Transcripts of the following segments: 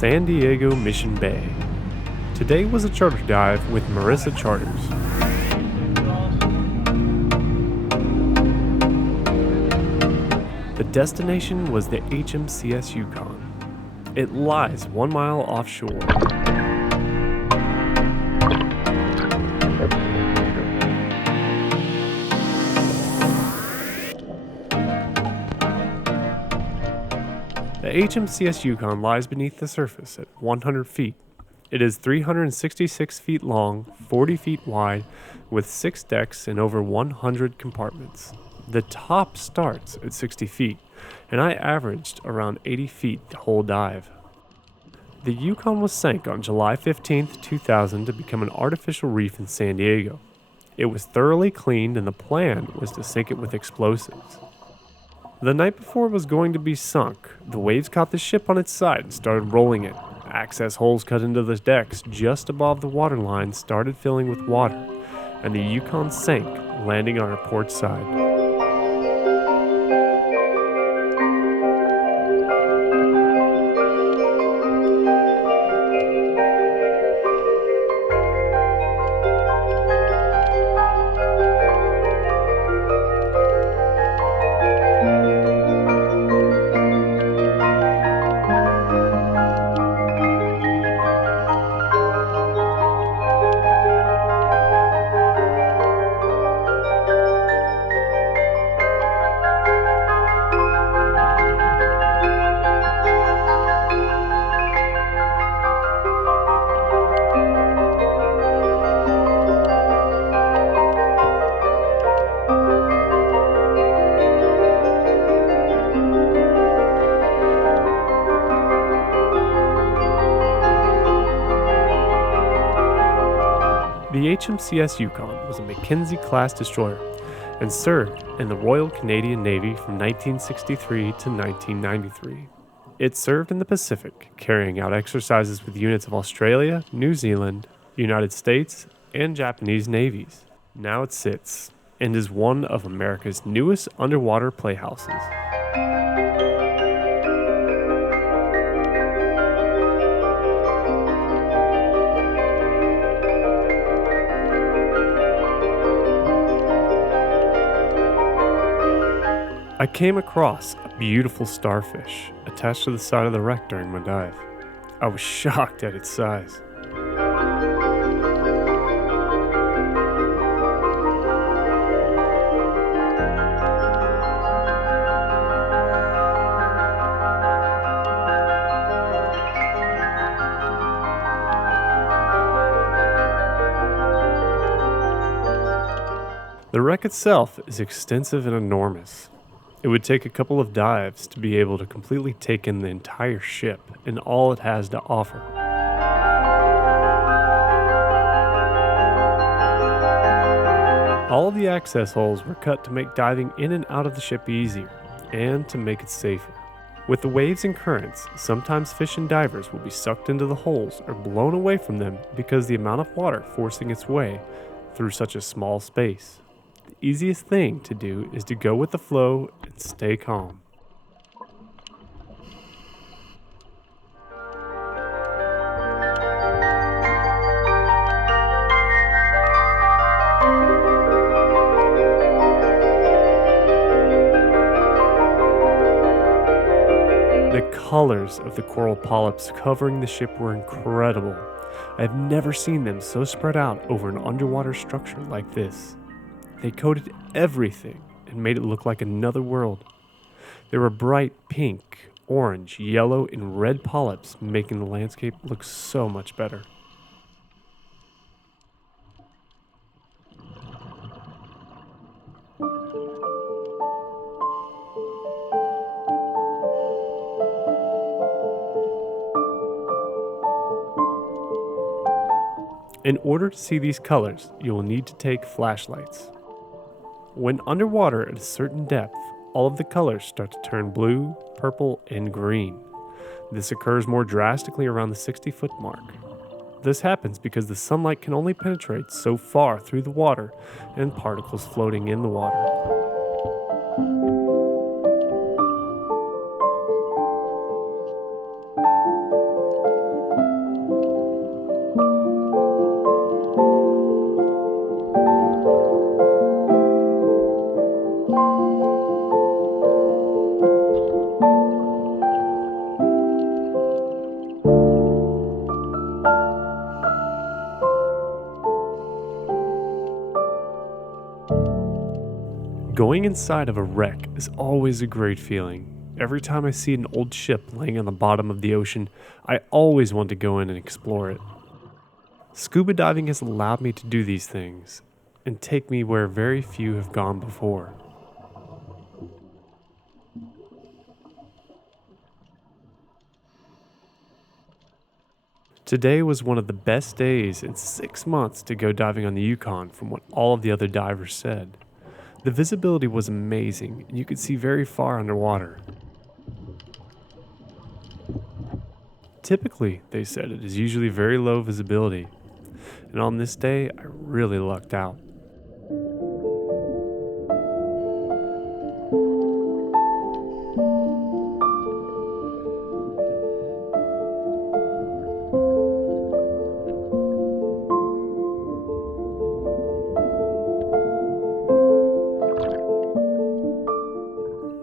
San Diego Mission Bay. Today was a charter dive with Marissa Charters. The destination was the HMCS Yukon. It lies 1 mile offshore. The HMCS Yukon lies beneath the surface at 100 feet. It is 366 feet long, 40 feet wide, with 6 decks and over 100 compartments. The top starts at 60 feet, and I averaged around 80 feet the whole dive. The Yukon was sank on July 15, 2000 to become an artificial reef in San Diego. It was thoroughly cleaned, and the plan was to sink it with explosives. The night before it was going to be sunk, the waves caught the ship on its side and started rolling it. Access holes cut into the decks just above the waterline started filling with water, and the Yukon sank, landing on her port side. The HMCS Yukon was a Mackenzie-class destroyer and served in the Royal Canadian Navy from 1963 to 1993. It served in the Pacific, carrying out exercises with units of Australia, New Zealand, United States, and Japanese navies. Now it sits and is one of America's newest underwater playhouses. I came across a beautiful starfish attached to the side of the wreck during my dive. I was shocked at its size. The wreck itself is extensive and enormous. It would take a couple of dives to be able to completely take in the entire ship and all it has to offer. All of the access holes were cut to make diving in and out of the ship easier and to make it safer. With the waves and currents, sometimes fish and divers will be sucked into the holes or blown away from them because the amount of water forcing its way through such a small space. The easiest thing to do is to go with the flow and stay calm. The colors of the coral polyps covering the ship were incredible. I have never seen them so spread out over an underwater structure like this. They coated everything and made it look like another world. There were bright pink, orange, yellow, and red polyps, making the landscape look so much better. In order to see these colors, you will need to take flashlights. When underwater at a certain depth, all of the colors start to turn blue, purple, and green. This occurs more drastically around the 60-foot mark. This happens because the sunlight can only penetrate so far through the water and particles floating in the water. Going inside of a wreck is always a great feeling. Every time I see an old ship laying on the bottom of the ocean, I always want to go in and explore it. Scuba diving has allowed me to do these things and take me where very few have gone before. Today was one of the best days in 6 months to go diving on the Yukon from what all of the other divers said. The visibility was amazing and you could see very far underwater. Typically, they said it is usually very low visibility, and on this day I really lucked out.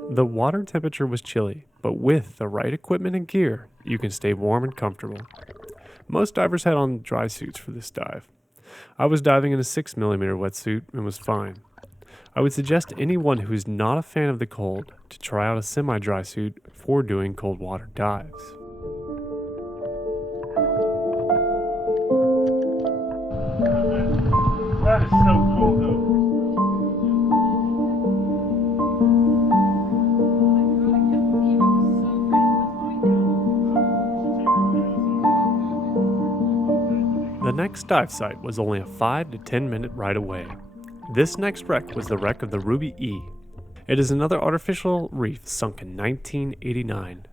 The water temperature was chilly, but with the right equipment and gear, you can stay warm and comfortable. Most divers had on dry suits for this dive. I was diving in a 6mm wetsuit and was fine. I would suggest anyone who is not a fan of the cold to try out a semi-dry suit for doing cold water dives. That is so cool though. The next dive site was only a 5 to 10 minute ride away. This next wreck was the wreck of the Ruby E. It is another artificial reef sunk in 1989.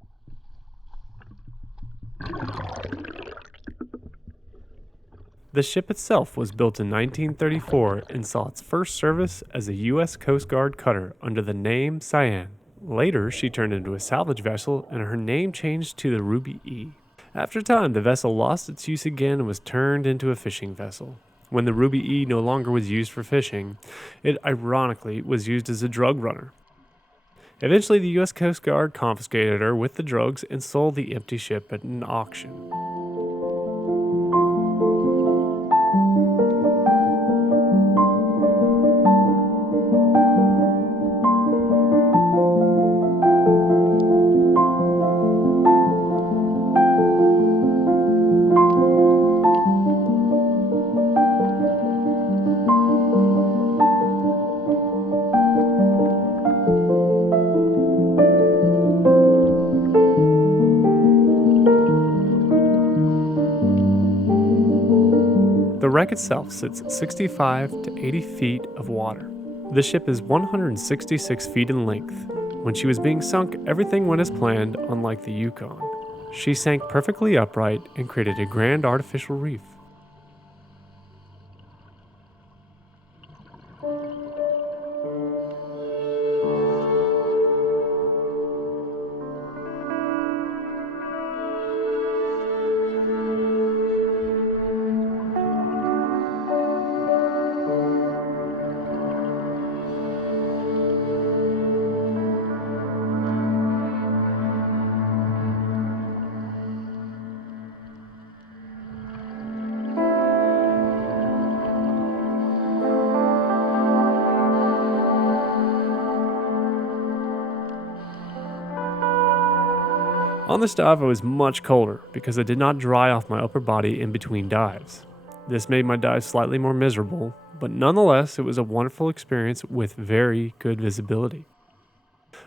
The ship itself was built in 1934 and saw its first service as a U.S. Coast Guard cutter under the name Cyan. Later, she turned into a salvage vessel and her name changed to the Ruby E. After time, the vessel lost its use again and was turned into a fishing vessel. When the Ruby E no longer was used for fishing, it ironically was used as a drug runner. Eventually, the U.S. Coast Guard confiscated her with the drugs and sold the empty ship at an auction. The wreck itself sits at 65 to 80 feet of water. The ship is 166 feet in length. When she was being sunk, everything went as planned, unlike the Yukon. She sank perfectly upright and created a grand artificial reef. On this dive, I was much colder because I did not dry off my upper body in between dives. This made my dive slightly more miserable, but nonetheless, it was a wonderful experience with very good visibility.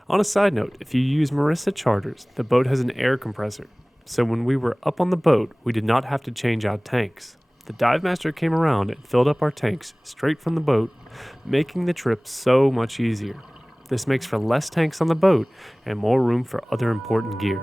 On a side note, if you use Marissa charters, the boat has an air compressor, so when we were up on the boat, we did not have to change out tanks. The dive master came around and filled up our tanks straight from the boat, making the trip so much easier. This makes for less tanks on the boat and more room for other important gear.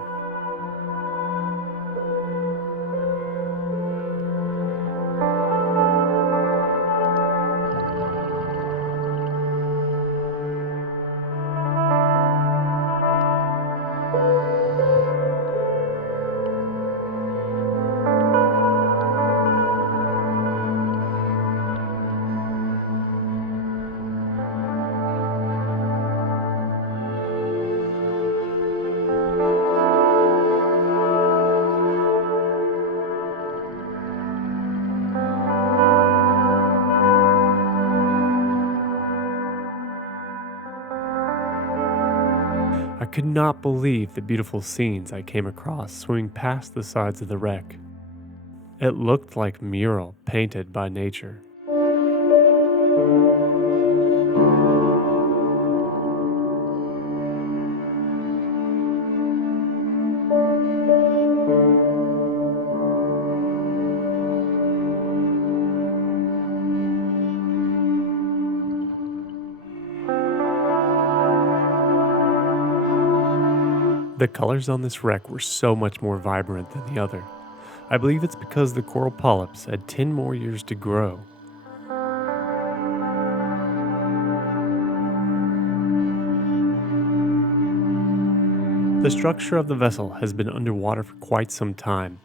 I could not believe the beautiful scenes I came across swimming past the sides of the wreck. It looked like a mural painted by nature. The colors on this wreck were so much more vibrant than the other. I believe it's because the coral polyps had 10 more years to grow. The structure of the vessel has been underwater for quite some time,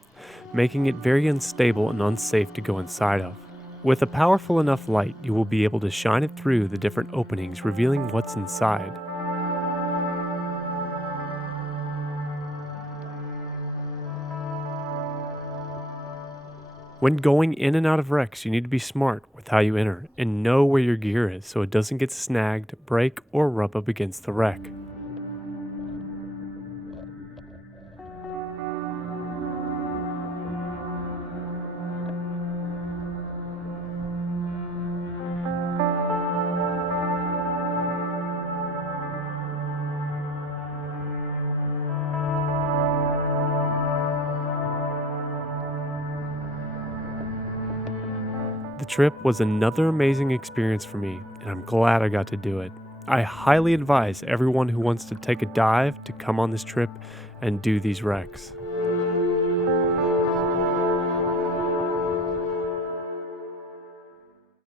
making it very unstable and unsafe to go inside of. With a powerful enough light, you will be able to shine it through the different openings, revealing what's inside. When going in and out of wrecks, you need to be smart with how you enter and know where your gear is so it doesn't get snagged, break, or rub up against the wreck. The trip was another amazing experience for me, and I'm glad I got to do it. I highly advise everyone who wants to take a dive to come on this trip and do these wrecks.